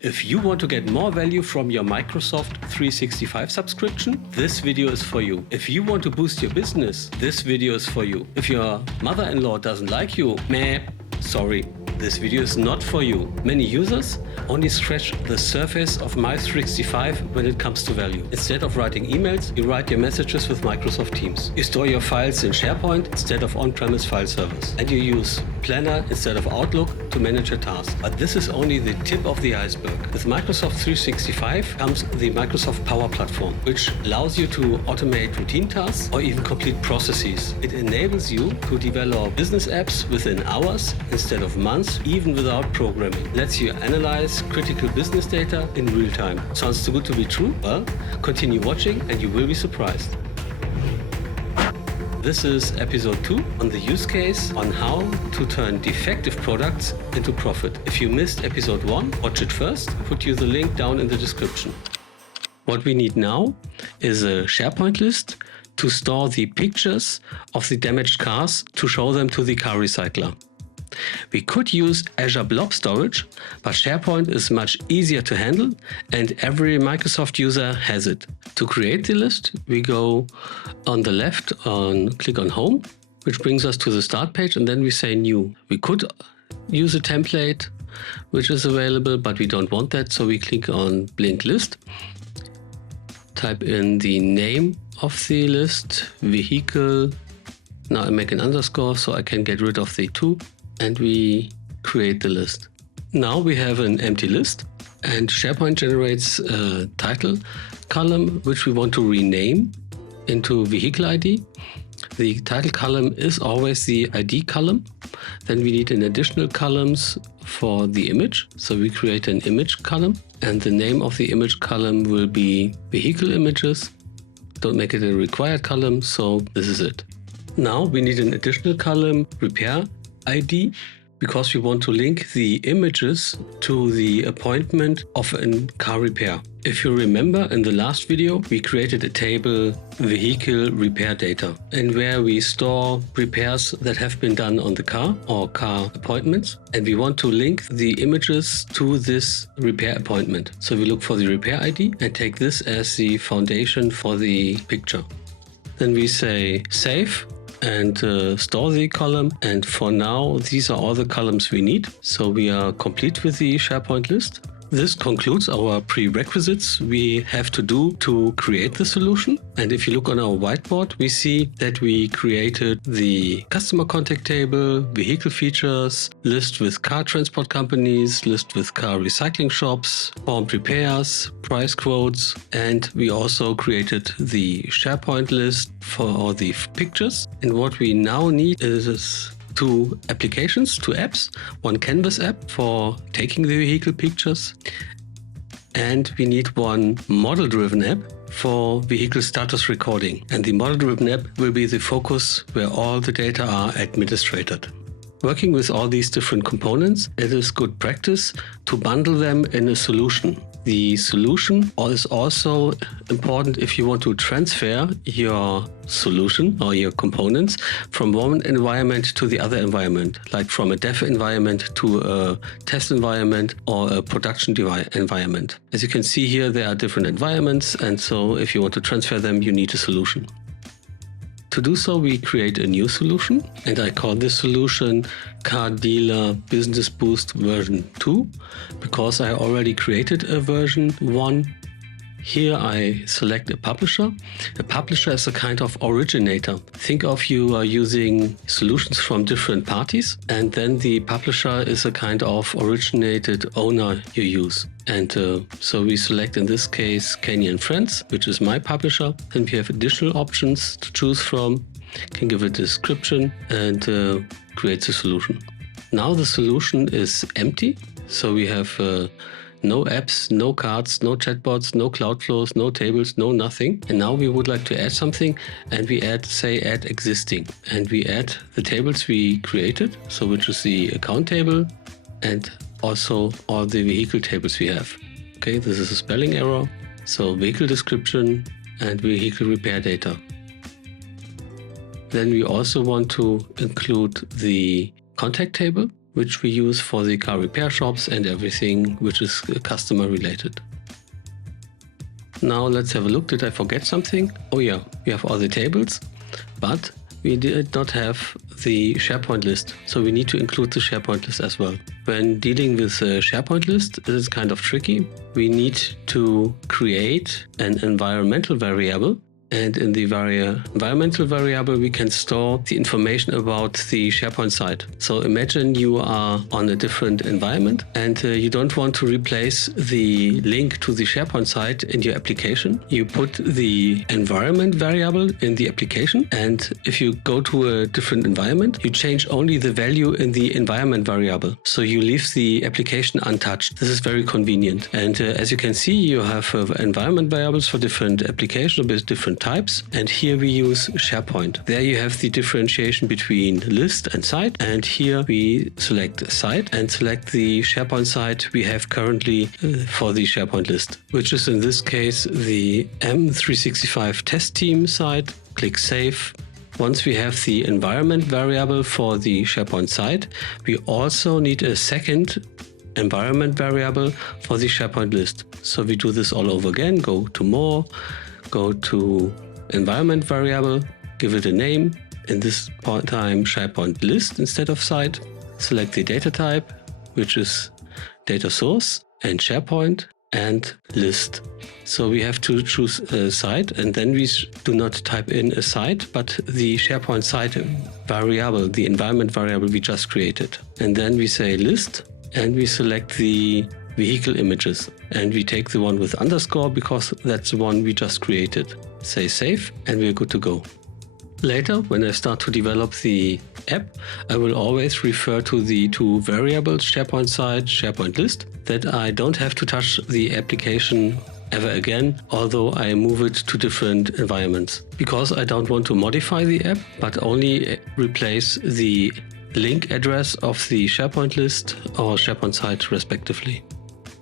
If you want to get more value from your Microsoft 365 subscription, this video is for you. If you want to boost your business, this video is for you. If your mother-in-law doesn't like you, sorry, this video is not for you. Many users only scratch the surface of My 365 when it comes to value. Instead of writing emails, you write your messages with Microsoft Teams. You store your files in SharePoint instead of on-premise file servers. And you use Planner instead of Outlook to manage your tasks. But this is only the tip of the iceberg. With Microsoft 365 comes the Microsoft Power Platform, which allows you to automate routine tasks or even complete processes. It enables you to develop business apps within hours instead of months, even without programming. Lets you analyze critical business data in real time. Sounds too good to be true? Well, continue watching and you will be surprised. This is episode 2 on the use case on how to turn defective products into profit. If you missed episode 1, watch it first. I'll put you the link down in the description. What we need now is a SharePoint list to store the pictures of the damaged cars to show them to the car recycler. We could use Azure Blob Storage, but SharePoint is much easier to handle and every Microsoft user has it. To create the list, we go on the left click on Home, which brings us to the start page, and then we say New. We could use a template which is available, but we don't want that, so we click on Blink List, type in the name of the list, vehicle. Now I make an underscore so I can get rid of the 2. And we create the list. Now we have an empty list and SharePoint generates a title column which we want to rename into vehicle ID. The title column is always the ID column. Then we need an additional columns for the image. So we create an image column and the name of the image column will be vehicle images. Don't make it a required column, so this is it. Now we need an additional column, repair ID, because we want to link the images to the appointment of a car repair. If you remember, in the last video, we created a table vehicle repair data, and where we store repairs that have been done on the car or car appointments. And we want to link the images to this repair appointment. So we look for the repair ID and take this as the foundation for the picture. Then we say save and store the column, and for now these are all the columns we need, so we are complete with the SharePoint list. This concludes our prerequisites we have to do to create the solution. And if you look on our whiteboard, we see that we created the customer contact table, vehicle features, list with car transport companies, list with car recycling shops, formed repairs, price quotes, and we also created the SharePoint list for all the pictures. And what we now need is 2 applications, 2 apps, one Canvas app for taking the vehicle pictures, and we need one model-driven app for vehicle status recording. And the model-driven app will be the focus where all the data are administrated. Working with all these different components, it is good practice to bundle them in a solution. The solution is also important if you want to transfer your solution or your components from one environment to the other environment, like from a dev environment to a test environment or a production environment. As you can see here, there are different environments, and so if you want to transfer them, you need a solution. To do so, we create a new solution, and I call this solution Car Dealer Business Boost version 2, because I already created a version 1. Here I select a publisher. A publisher is a kind of originator. Think of you are using solutions from different parties, and then the publisher is a kind of originated owner you use. And so we select in this case Kenny & Friends, which is my publisher. Then we have additional options to choose from. Can give a description and create the solution. Now the solution is empty. So we have no apps, no cards, no chatbots, no cloud flows, no tables, no nothing. And now we would like to add something, and we add existing. And we add the tables we created, so which is the account table and also all the vehicle tables we have. Okay, this is a spelling error. So vehicle description and vehicle repair data. Then we also want to include the contact table, which we use for the car repair shops and everything which is customer related. Now let's have a look. Did I forget something? Oh yeah, we have all the tables, but we did not have the SharePoint list. So we need to include the SharePoint list as well. When dealing with a SharePoint list, it is kind of tricky. We need to create an environmental variable. And in the environmental variable, we can store the information about the SharePoint site. So imagine you are on a different environment and you don't want to replace the link to the SharePoint site in your application. You put the environment variable in the application. And if you go to a different environment, you change only the value in the environment variable. So you leave the application untouched. This is very convenient. And as you can see, you have environment variables for different applications with different types, and here we use SharePoint. There you have the differentiation between list and site, and here we select site and select the SharePoint site we have currently for the SharePoint list, which is in this case the M365 test team site. Click Save. Once we have the environment variable for the SharePoint site, we also need a second environment variable for the SharePoint list. So we do this all over again. Go to More, go to environment variable, give it a name, in this time SharePoint list instead of site. Select the data type, which is data source and SharePoint and list. So we have to choose a site, and then we do not type in a site, but the SharePoint site variable, the environment variable we just created. And then we say list, and we select the vehicle images, and we take the one with underscore because that's the one we just created. Say save, and we're good to go. Later, when I start to develop the app, I will always refer to the two variables, SharePoint site, SharePoint list, that I don't have to touch the application ever again, although I move it to different environments. Because I don't want to modify the app, but only replace the link address of the SharePoint list or SharePoint site respectively.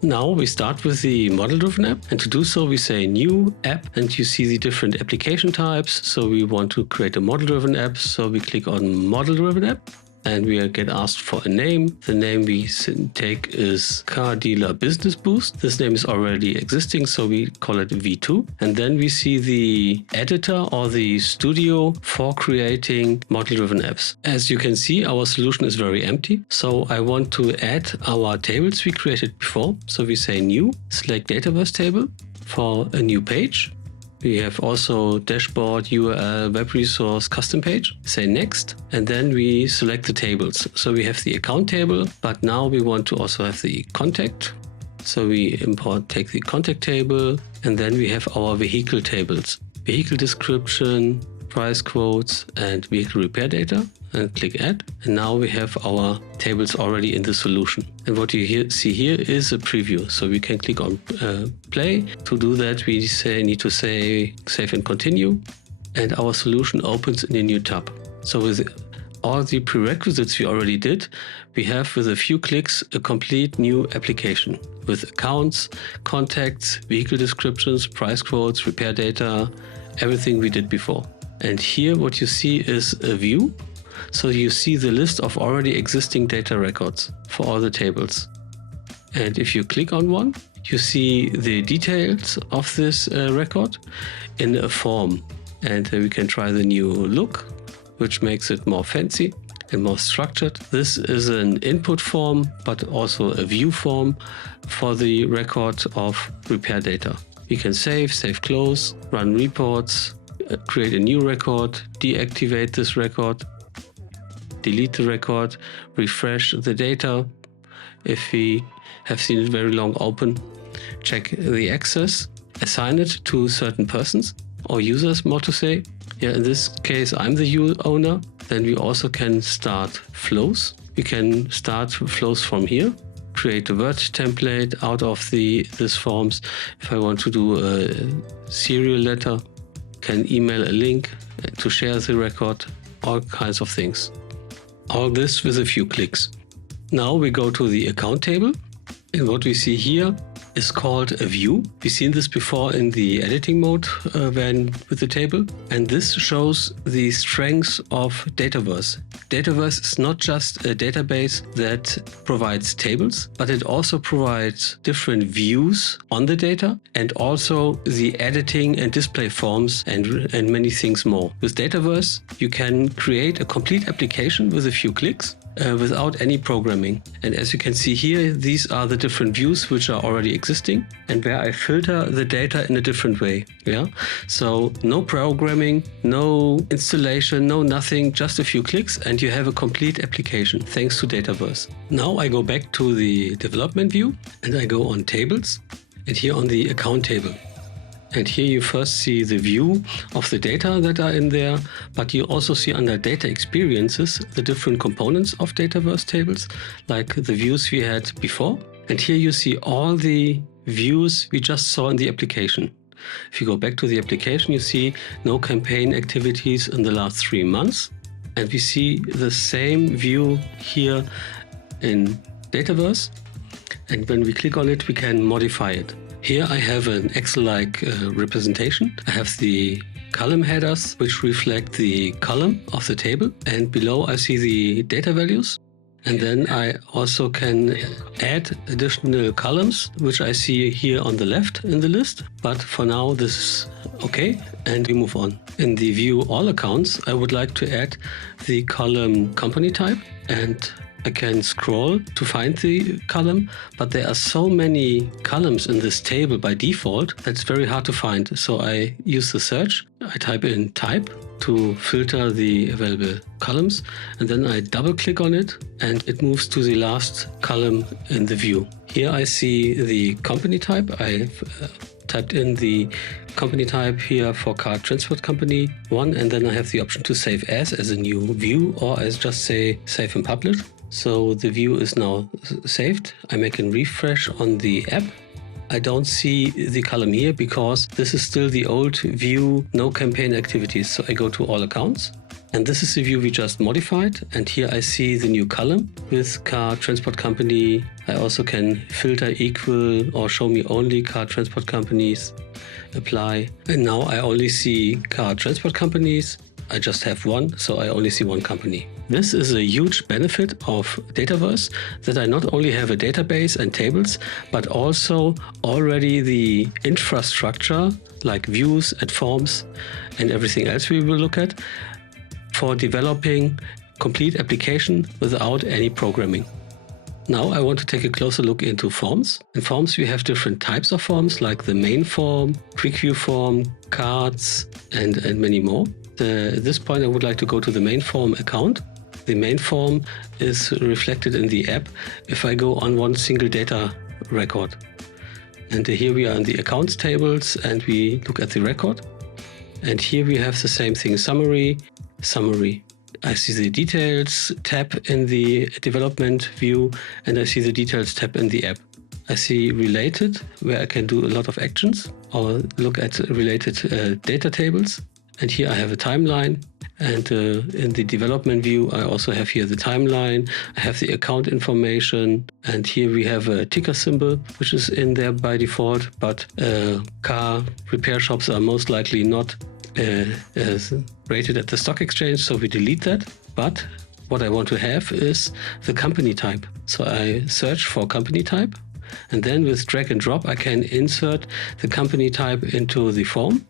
Now we start with the model-driven app, and to do so we say New App, and you see the different application types. So we want to create a model-driven app, so we click on Model-driven App, and we get asked for a name. The name we take is Car Dealer Business Boost. This name is already existing, so we call it V2. And then we see the editor or the studio for creating model-driven apps. As you can see, our solution is very empty. So I want to add our tables we created before. So we say New, select Dataverse table for a new page. We have also dashboard, URL, web resource, custom page. Say next, and then we select the tables. So we have the account table, but now we want to also have the contact. So we take the contact table, and then we have our vehicle tables. Vehicle description, price quotes, and vehicle repair data. And click Add. And now we have our tables already in the solution. And what you see here is a preview. So we can click on Play. To do that, we need to say Save and Continue. And our solution opens in a new tab. So with all the prerequisites we already did, we have with a few clicks a complete new application with accounts, contacts, vehicle descriptions, price quotes, repair data, everything we did before. And here what you see is a view. So you see the list of already existing data records for all the tables. And if you click on one, you see the details of this record in a form. And we can try the new look, which makes it more fancy and more structured. This is an input form, but also a view form for the record of repair data. We can save, close, run reports, create a new record, deactivate this record, delete the record, refresh the data if we have seen it very long open, check the access, assign it to certain persons or users, more to say. Yeah, in this case, I'm the owner. Then we also can start flows. We can start flows from here, create a Word template out of this forms. If I want to do a serial letter, can email a link to share the record, all kinds of things. All this with a few clicks. Now we go to the account table, and what we see here is called a view. We've seen this before in the editing mode when with the table. And this shows the strengths of Dataverse. Dataverse is not just a database that provides tables, but it also provides different views on the data and also the editing and display forms and many things more. With Dataverse, you can create a complete application with a few clicks without any programming. And as you can see here, these are the different views which are already existing and where I filter the data in a different way. Yeah. So no programming, no installation, no nothing, just a few clicks and you have a complete application thanks to Dataverse. Now I go back to the development view and I go on tables and here on the account table. And here you first see the view of the data that are in there, but you also see under data experiences the different components of Dataverse tables, like the views we had before. And here you see all the views we just saw in the application. If you go back to the application, you see no campaign activities in the last 3 months. And we see the same view here in Dataverse. And when we click on it, we can modify it. Here I have an Excel-like representation. I have the column headers, which reflect the column of the table. And below I see the data values. And then I also can add additional columns, which I see here on the left in the list. But for now, this is okay. And we move on. In the view all accounts, I would like to add the column company type. And I can scroll to find the column, but there are so many columns in this table by default that it's very hard to find. So I use the search. I type in type to filter the available columns, and then I double click on it and it moves to the last column in the view. Here I see the company type. I've typed in the company type here for car transport company 1, and then I have the option to save as a new view, or as just say save and publish. So the view is now saved. I make a refresh on the app. I don't see the column here because this is still the old view, no campaign activities. So I go to all accounts. And this is the view we just modified. And here I see the new column with car transport company. I also can filter equal or show me only car transport companies, apply. And now I only see car transport companies. I just have one, so I only see one company. This is a huge benefit of Dataverse, that I not only have a database and tables, but also already the infrastructure like views and forms and everything else we will look at for developing complete application without any programming. Now I want to take a closer look into forms. In forms we have different types of forms like the main form, quick view form, cards and many more. At this point I would like to go to the main form account. The main form is reflected in the app if I go on one single data record. And here we are in the accounts tables and we look at the record. And here we have the same thing, summary. I see the details tab in the development view and I see the details tab in the app. I see related, where I can do a lot of actions or look at related data tables. And here I have a timeline. And in the development view, I also have here the timeline. I have the account information. And here we have a ticker symbol, which is in there by default. But car repair shops are most likely not rated at the stock exchange, so we delete that. But what I want to have is the company type. So I search for company type. And then with drag and drop, I can insert the company type into the form.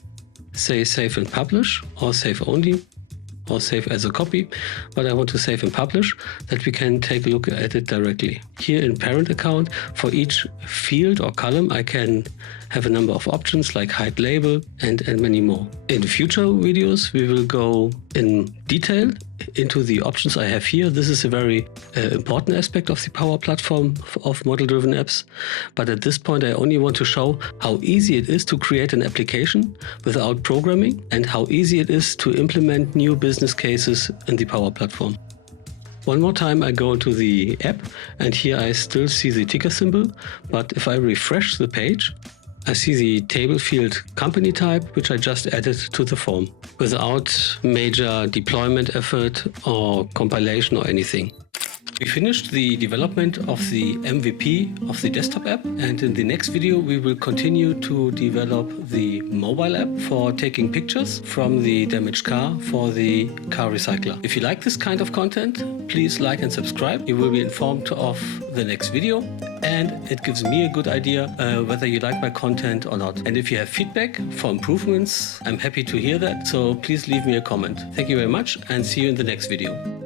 Say save and publish, or save only, or save as a copy, but I want to save and publish, that we can take a look at it directly. Here in parent account, for each field or column, I can have a number of options like hide label and many more. In future videos, we will go in detail into the options I have here. This is a very important aspect of the Power Platform of model-driven apps. But at this point, I only want to show how easy it is to create an application without programming and how easy it is to implement new business cases in the Power Platform. One more time, I go to the app and here I still see the ticker symbol. But if I refresh the page, I see the table field company type, which I just added to the form without major deployment effort or compilation or anything. We finished the development of the MVP of the desktop app, and in the next video we will continue to develop the mobile app for taking pictures from the damaged car for the car recycler. If you like this kind of content, please like and subscribe. You will be informed of the next video, and it gives me a good idea whether you like my content or not. And if you have feedback for improvements, I'm happy to hear that, so please leave me a comment. Thank you very much, and see you in the next video.